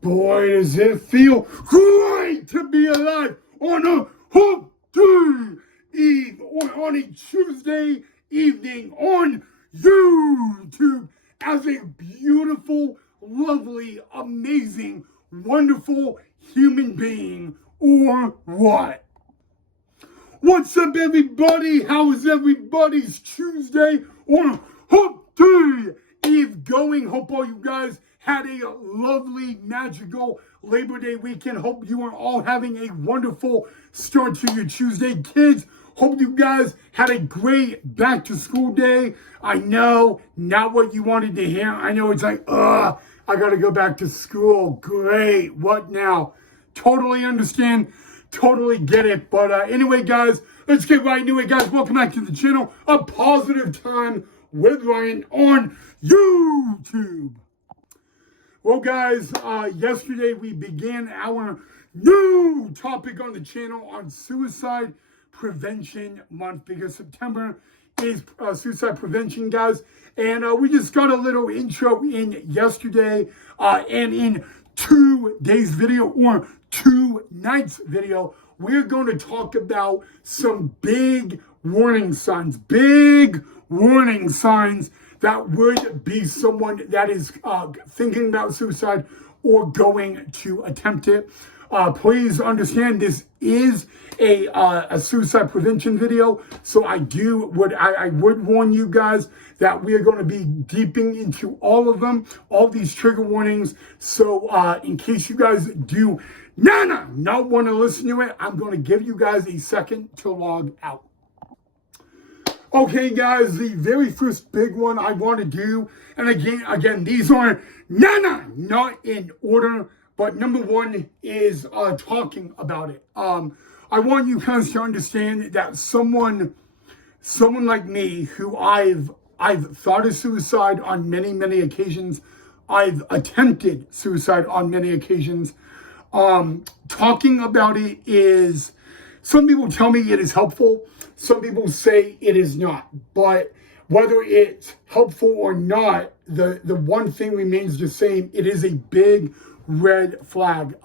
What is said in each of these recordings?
Boy, does it feel great to be alive on a hump day eve or on a Tuesday evening on YouTube as a beautiful, lovely, amazing, wonderful human being, or what? What's up, everybody? How is everybody's Tuesday or hump day eve going? Hope all you guys had a lovely, magical Labor Day weekend. Hope you are all having a wonderful start to your Tuesday. Kids, hope you guys had a great back to school day. I know, not what you wanted to hear. I know it's like, I gotta go back to school. Great, what now? Totally understand, totally get it. But anyway, guys, let's get right into it, guys. Welcome back to the channel, A Positive Time with Ryan on YouTube. Well, guys, yesterday we began our new topic on the channel on Suicide Prevention Month, because September is suicide prevention, guys. And we just got a little intro in yesterday, and in today's video, or tonight's video, we're going to talk about some big warning signs that would be someone that is thinking about suicide or going to attempt it. Please understand, this is a suicide prevention video, so I would warn you guys that we are going to be deeping into all of them, all these trigger warnings. So in case you guys do not want to listen to it, I'm going to give you guys a second to log out. Okay, guys, the very first big one I want to do, and again, these are not in order, but number one is talking about it. I want you guys to understand that someone like me, who I've thought of suicide on many occasions, I've attempted suicide on many occasions. Talking about it is, some people tell me it is helpful. Some people say it is not. But whether it's helpful or not, the one thing remains the same. It is a big red flag.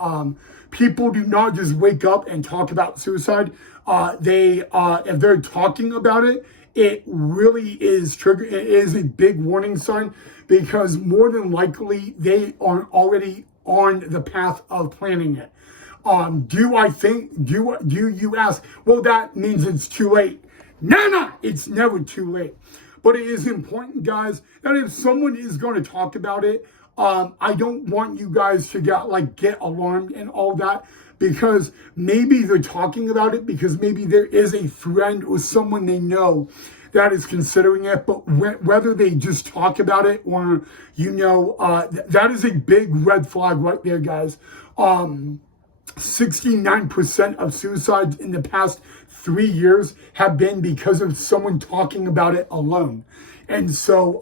People do not just wake up and talk about suicide. If they're talking about it, it really is it is a big warning sign, because more than likely they are already on the path of planning it. Do you ask, well, that means it's too late? No, it's never too late. But it is important, guys, that if someone is going to talk about it, I don't want you guys to get alarmed and all that, because maybe they're talking about it because maybe there is a friend or someone they know that is considering it. But whether they just talk about it or, that is a big red flag right there, guys. 69% of suicides in the past 3 years have been because of someone talking about it alone. And so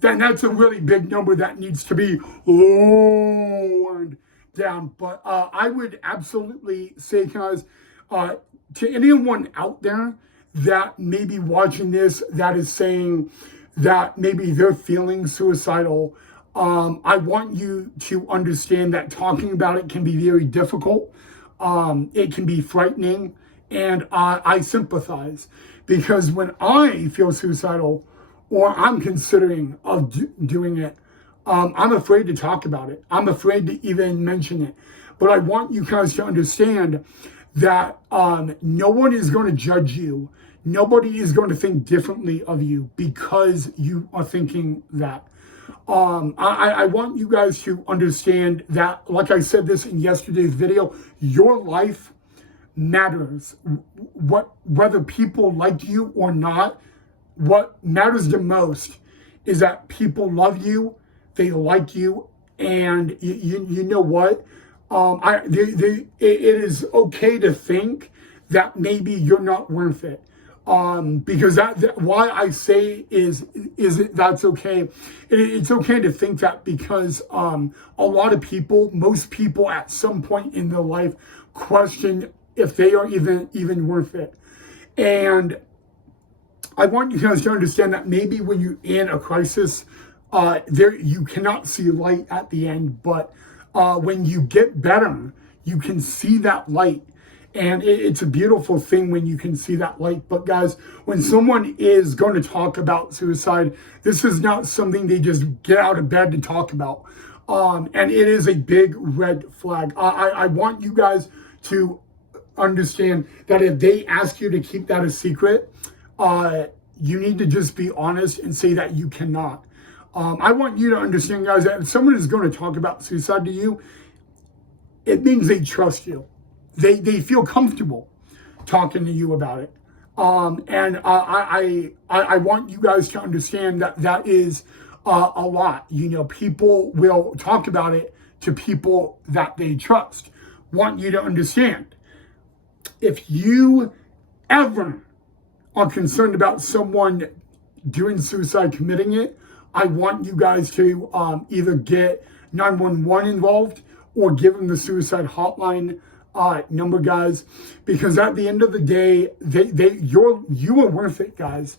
then that's a really big number that needs to be lowered down. But I would absolutely say, guys, to anyone out there that may be watching this, that is saying that maybe they're feeling suicidal, I want you to understand that talking about it can be very difficult. It can be frightening, and I sympathize, because when I feel suicidal or I'm considering of doing it, I'm afraid to talk about it. I'm afraid to even mention it. But I want you guys to understand that no one is going to judge you. Nobody is going to think differently of you because you are thinking that. I want you guys to understand that, like I said this in yesterday's video, your life matters. Whether people like you or not, what matters the most is that people love you, they like you, and you know what? It is okay to think that maybe you're not worth it. Because why I say that's okay. It's okay to think that, because a lot of people, most people at some point in their life, question if they are even worth it. And I want you guys to understand that maybe when you're in a crisis, you cannot see light at the end, but when you get better, you can see that light. And it's a beautiful thing when you can see that light. But guys, when someone is going to talk about suicide, this is not something they just get out of bed to talk about. And it is a big red flag. I want you guys to understand that if they ask you to keep that a secret, you need to just be honest and say that you cannot. I want you to understand, guys, that if someone is going to talk about suicide to you, it means they trust you. They feel comfortable talking to you about it. And I want you guys to understand that that is a lot. You know, people will talk about it to people that they trust. Want you to understand, if you ever are concerned about someone doing suicide, committing it, I want you guys to either get 911 involved or give them the suicide hotline number, guys, because at the end of the day, you are worth it, guys.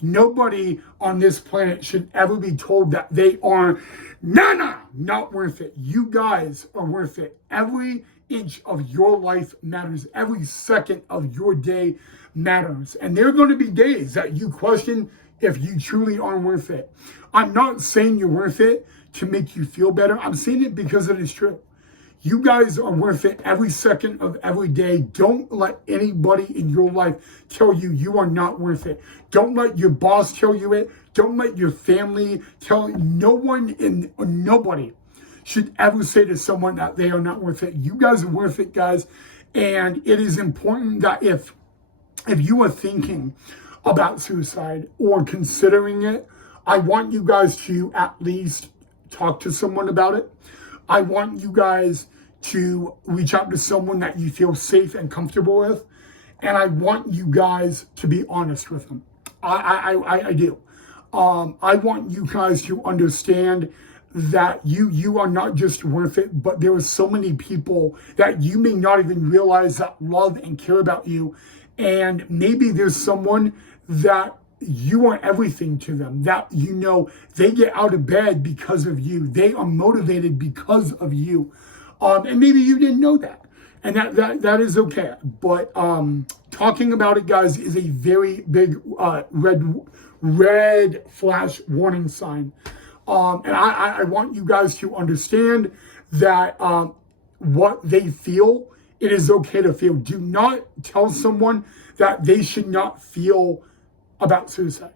Nobody on this planet should ever be told that they are not worth it. You guys are worth it. Every inch of your life matters. Every second of your day matters. And there are going to be days that you question if you truly are worth it. I'm not saying you're worth it to make you feel better. I'm saying it because it is true. You guys are worth it every second of every day. Don't let anybody in your life tell you you are not worth it. Don't let your boss tell you it. Don't let your family tell you. Nobody should ever say to someone that they are not worth it. You guys are worth it, guys. And it is important that if you are thinking about suicide or considering it, I want you guys to at least talk to someone about it. I want you guys to reach out to someone that you feel safe and comfortable with. And I want you guys to be honest with them. I do. I want you guys to understand that you are not just worth it, but there are so many people that you may not even realize that love and care about you. And maybe there's someone that you are everything to them, that you know they get out of bed because of you. They are motivated because of you. And maybe you didn't know that. And that is okay. But talking about it, guys, is a very big red flash warning sign. And I want you guys to understand that what they feel, it is okay to feel. Do not tell someone that they should not feel about suicide.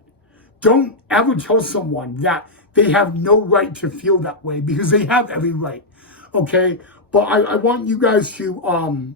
Don't ever tell someone that they have no right to feel that way, because they have every right, okay? But I want you guys to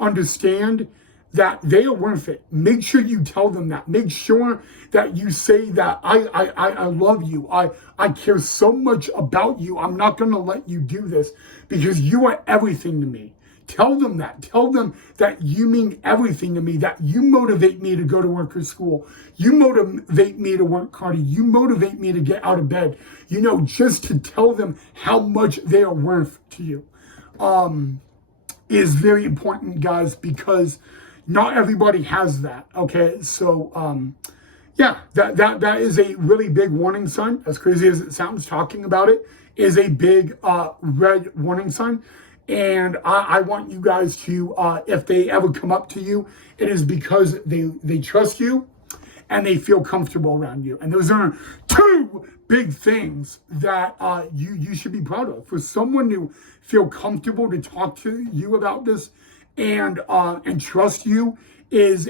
understand that they are worth it. Make sure you tell them that. Make sure that you say that I love you. I care so much about you. I'm not going to let you do this because you are everything to me. Tell them that. Tell them that you mean everything to me, that you motivate me to go to work or school. You motivate me to work harder. You motivate me to get out of bed. You know, just to tell them how much they are worth to you is very important, guys, because not everybody has that, okay? So, yeah, that is a really big warning sign. As crazy as it sounds, talking about it is a big red warning sign. And I want you guys to, if they ever come up to you, it is because they trust you and they feel comfortable around you. And those are two big things that you should be proud of. For someone to feel comfortable to talk to you about this and trust you is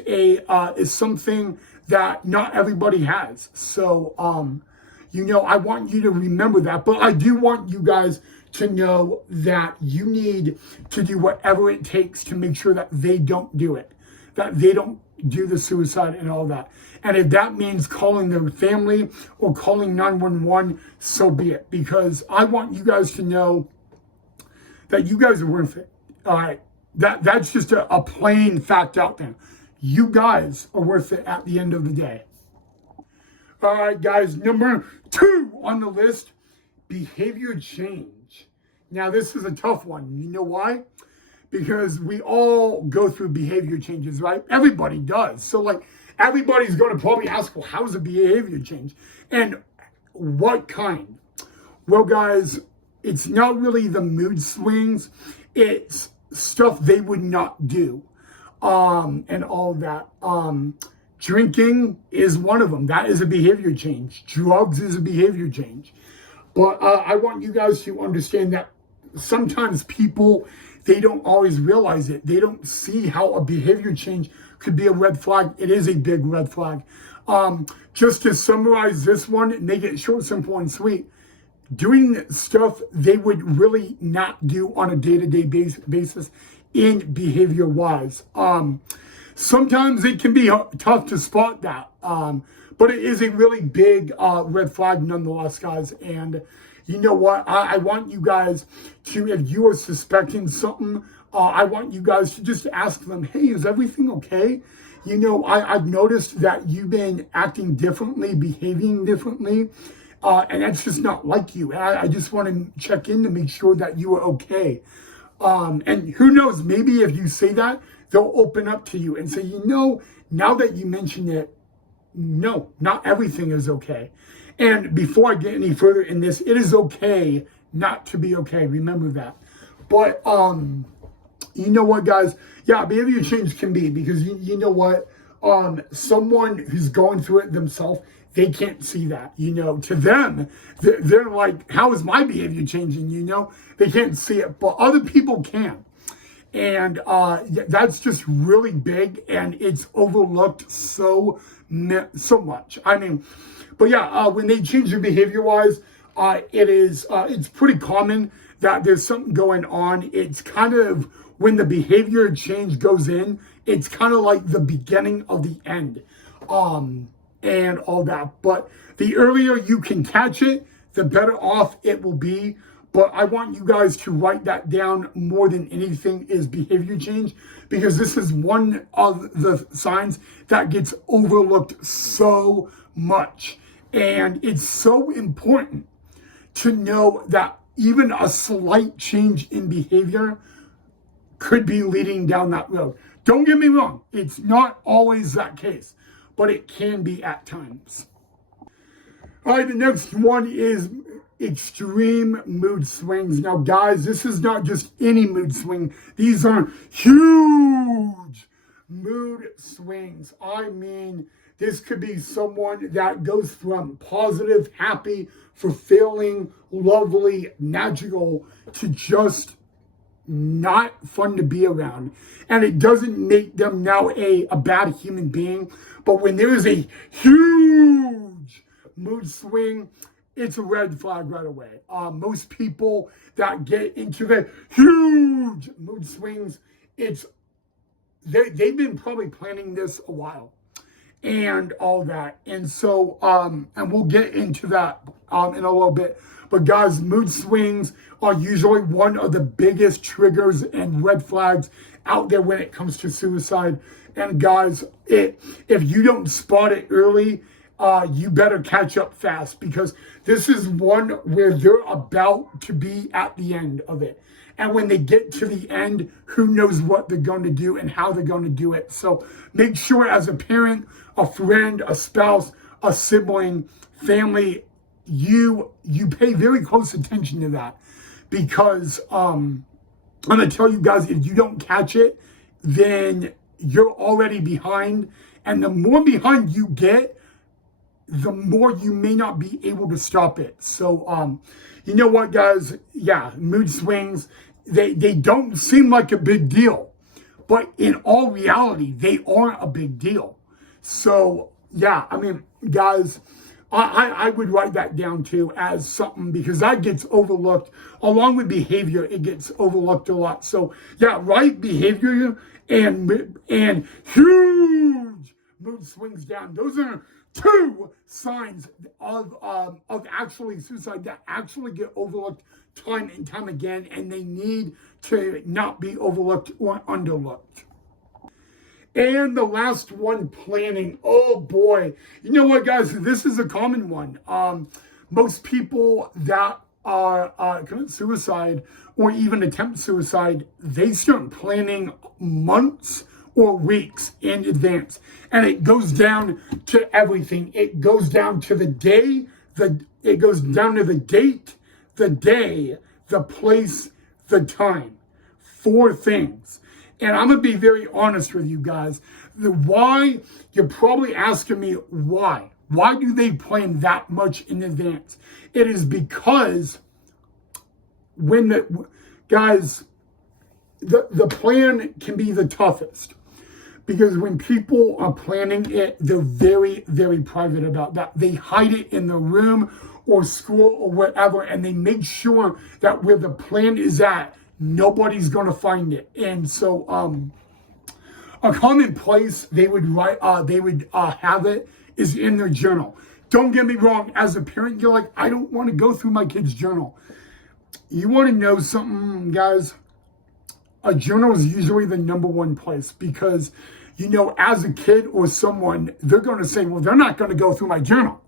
something that not everybody has. So, you know, I want you to remember that. But I do want you guys to know that you need to do whatever it takes to make sure that they don't do it, that they don't do the suicide and all that. And if that means calling their family or calling 911, so be it. Because I want you guys to know that you guys are worth it. All right. That's just a plain fact out there. You guys are worth it at the end of the day. All right, guys. Number 2 on the list, behavior change. Now, this is a tough one. You know why? Because we all go through behavior changes, right? Everybody does. So, like, everybody's going to probably ask, well, how's a behavior change? And what kind? Well, guys, it's not really the mood swings, it's stuff they would not do, and all that. Drinking is one of them. That is a behavior change. Drugs is a behavior change. But I want you guys to understand that sometimes people, they don't always realize it. They don't see how a behavior change could be a red flag. It is a big red flag. Just to summarize this one and make it short, simple, and sweet, doing stuff they would really not do on a day-to-day basis in behavior-wise. Sometimes it can be tough to spot that, but it is a really big red flag nonetheless, guys. And you know what? I want you guys to, if you are suspecting something, I want you guys to just ask them, hey, is everything okay? You know, I've noticed that you've been acting differently, behaving differently, and that's just not like you. And I just want to check in to make sure that you are okay. And who knows, maybe if you say that, they'll open up to you and say, you know, now that you mention it, no, not everything is okay. And before I get any further in this, it is okay not to be okay. Remember that. But you know what, guys? Yeah, behavior change can be, because you know what? Someone who's going through it themselves, they can't see that. You know, to them, they're like, how is my behavior changing? You know, they can't see it, but other people can. And that's just really big, and it's overlooked so much. I mean, but yeah, when they change their behavior-wise, it's pretty common that there's something going on. It's kind of, when the behavior change goes in, it's kind of like the beginning of the end, and all that. But the earlier you can catch it, the better off it will be. But I want you guys to write that down more than anything, is behavior change, because this is one of the signs that gets overlooked so much. And it's so important to know that even a slight change in behavior could be leading down that road. Don't get me wrong, it's not always that case, but it can be at times. All right, the next one is extreme mood swings. Now, guys, this is not just any mood swing. These are huge mood swings. I mean, this could be someone that goes from positive, happy, fulfilling, lovely, magical to just not fun to be around. And it doesn't make them now a bad human being. But when there is a huge mood swing, it's a red flag right away. Most people that get into the huge mood swings, they've been probably planning this a while and all that. And so, and we'll get into that in a little bit. But guys, mood swings are usually one of the biggest triggers and red flags out there when it comes to suicide. And guys, if you don't spot it early, you better catch up fast, because this is one where they're about to be at the end of it. And when they get to the end, who knows what they're going to do and how they're going to do it. So make sure, as a parent, a friend, a spouse, a sibling, family, you pay very close attention to that, because I'm going to tell you guys, if you don't catch it, then you're already behind. And the more behind you get, the more you may not be able to stop it. So, you know what, guys? Yeah, mood swings, they don't seem like a big deal, but in all reality, they are a big deal. So, yeah, I mean, guys, I would write that down too as something, because that gets overlooked. Along with behavior, it gets overlooked a lot. So, yeah, write behavior and huge mood swings down. Those are two signs of actually suicide that actually get overlooked time and time again, and they need to not be overlooked or underlooked. And the last one, planning. Oh boy. You know what, guys? This is a common one. Most people that commit suicide or even attempt suicide, they start planning months or weeks in advance. And it goes down to everything. It goes down to the day, it goes down to the date, the day, the place, the time. 4 things. And I'm going to be very honest with you guys. The why, you're probably asking me why. Why do they plan that much in advance? It is because when the plan can be the toughest. Because when people are planning it, they're very, very private about that. They hide it in the room or school or whatever, and they make sure that where the plan is at, nobody's going to find it. And so a common place they would have it is in their journal. Don't get me wrong, as a parent, you're like, I don't want to go through my kid's journal. You want to know something, guys? A journal is usually the number one place because, you know, as a kid or someone, they're going to say, well, they're not going to go through my journal.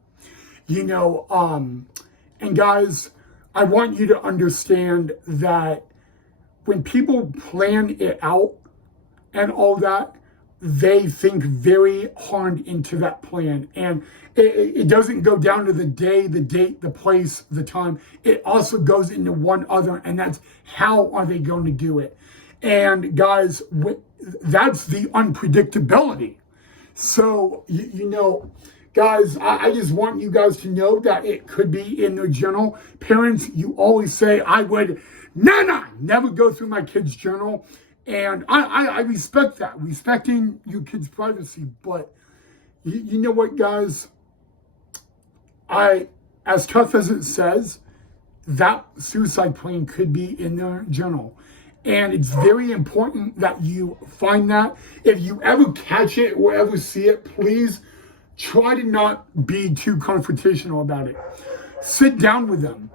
You know, and guys, I want you to understand that when people plan it out and all that, they think very hard into that plan. And it doesn't go down to the day, the date, the place, the time. It also goes into one other, and that's how are they going to do it. And guys, that's the unpredictability. So, you know, guys, I just want you guys to know that it could be in their journal. Parents, you always say, I would never go through my kid's journal. And I respect that, respecting your kid's privacy. But you know what, guys? As tough as it says, that suicide plan could be in their journal. And it's very important that you find that. If you ever catch it or ever see it, please try to not be too confrontational about it. Sit down with them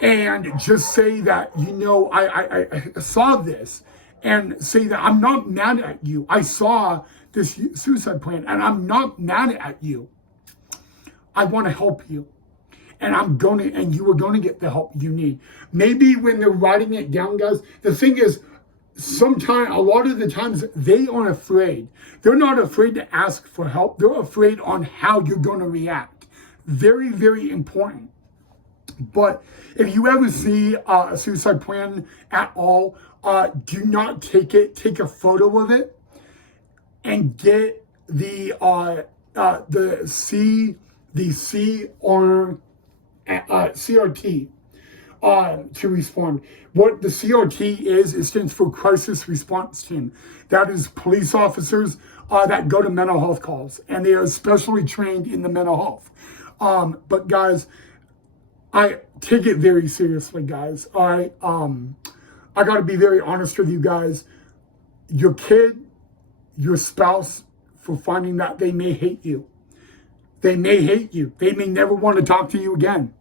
and just say that, you know, I saw this, and say that I'm not mad at you. I saw this suicide plan and I'm not mad at you. I want to help you. And you are going to get the help you need. Maybe when they're writing it down, guys, the thing is, a lot of the times they are afraid. They're not afraid to ask for help. They're afraid on how you're going to react. Very, very important. But if you ever see a suicide plan at all, do not take it. Take a photo of it and get the CRT to respond. What the CRT is, it stands for Crisis Response Team. That is police officers that go to mental health calls, and they are especially trained in the mental health. But guys, I take it very seriously, guys. I got to be very honest with you guys. Your kid, your spouse, for finding that, they may hate you. They may hate you. They may never want to talk to you again.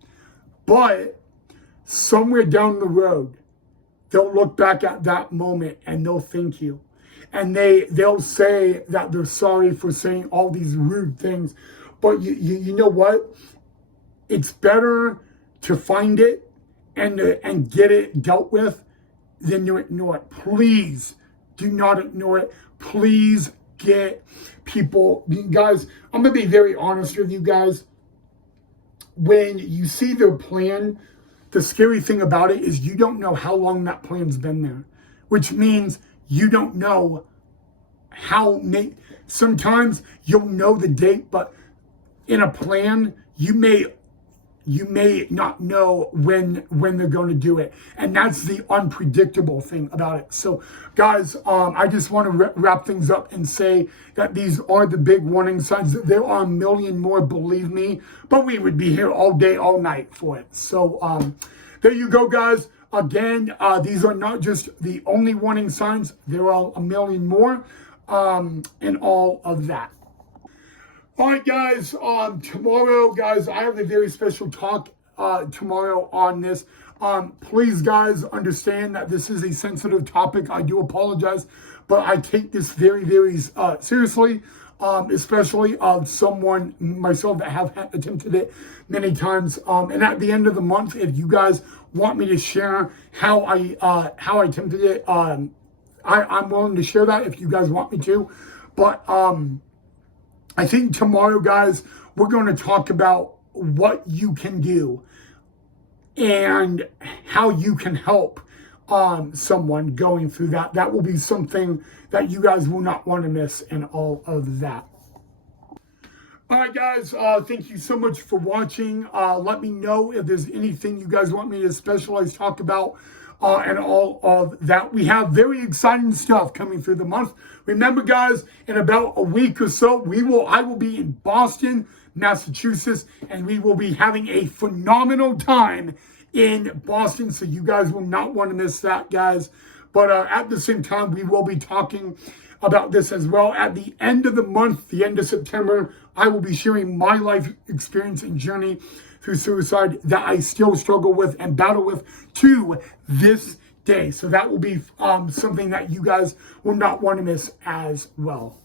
But somewhere down the road, they'll look back at that moment and they'll thank you. And they'll say that they're sorry for saying all these rude things. But you know what? It's better to find it and get it dealt with than to ignore it. Please do not ignore it. Please get people. Guys, I'm going to be very honest with you guys. When you see their plan, the scary thing about it is you don't know how long that plan's been there, which means you don't know sometimes you'll know the date, but in a plan, you may not know when they're going to do it. And that's the unpredictable thing about it. So guys, I just want to wrap things up and say that these are the big warning signs. There are a million more, believe me, but we would be here all day, all night for it. So there you go, guys. Again, these are not just the only warning signs. There are a million more, and all of that. All right, guys, tomorrow, guys, I have a very special talk tomorrow on this. Please, guys, understand that this is a sensitive topic. I do apologize, but I take this very, very seriously, especially someone, myself, that have attempted it many times. And at the end of the month, if you guys want me to share how I attempted it, I'm willing to share that if you guys want me to. But I think tomorrow, guys, we're going to talk about what you can do and how you can help someone going through that. That will be something that you guys will not want to miss in all of that. All right, guys, thank you so much for watching. Let me know if there's anything you guys want me to specialize talk about and all of that. We have very exciting stuff coming through the month. Remember, guys, in about a week or so, I will be in Boston, Massachusetts, and we will be having a phenomenal time in Boston, so you guys will not want to miss that, guys. But at the same time, we will be talking about this as well. At the end of the month, the end of September, I will be sharing my life experience and journey through suicide that I still struggle with and battle with to this day. So that will be something that you guys will not want to miss as well.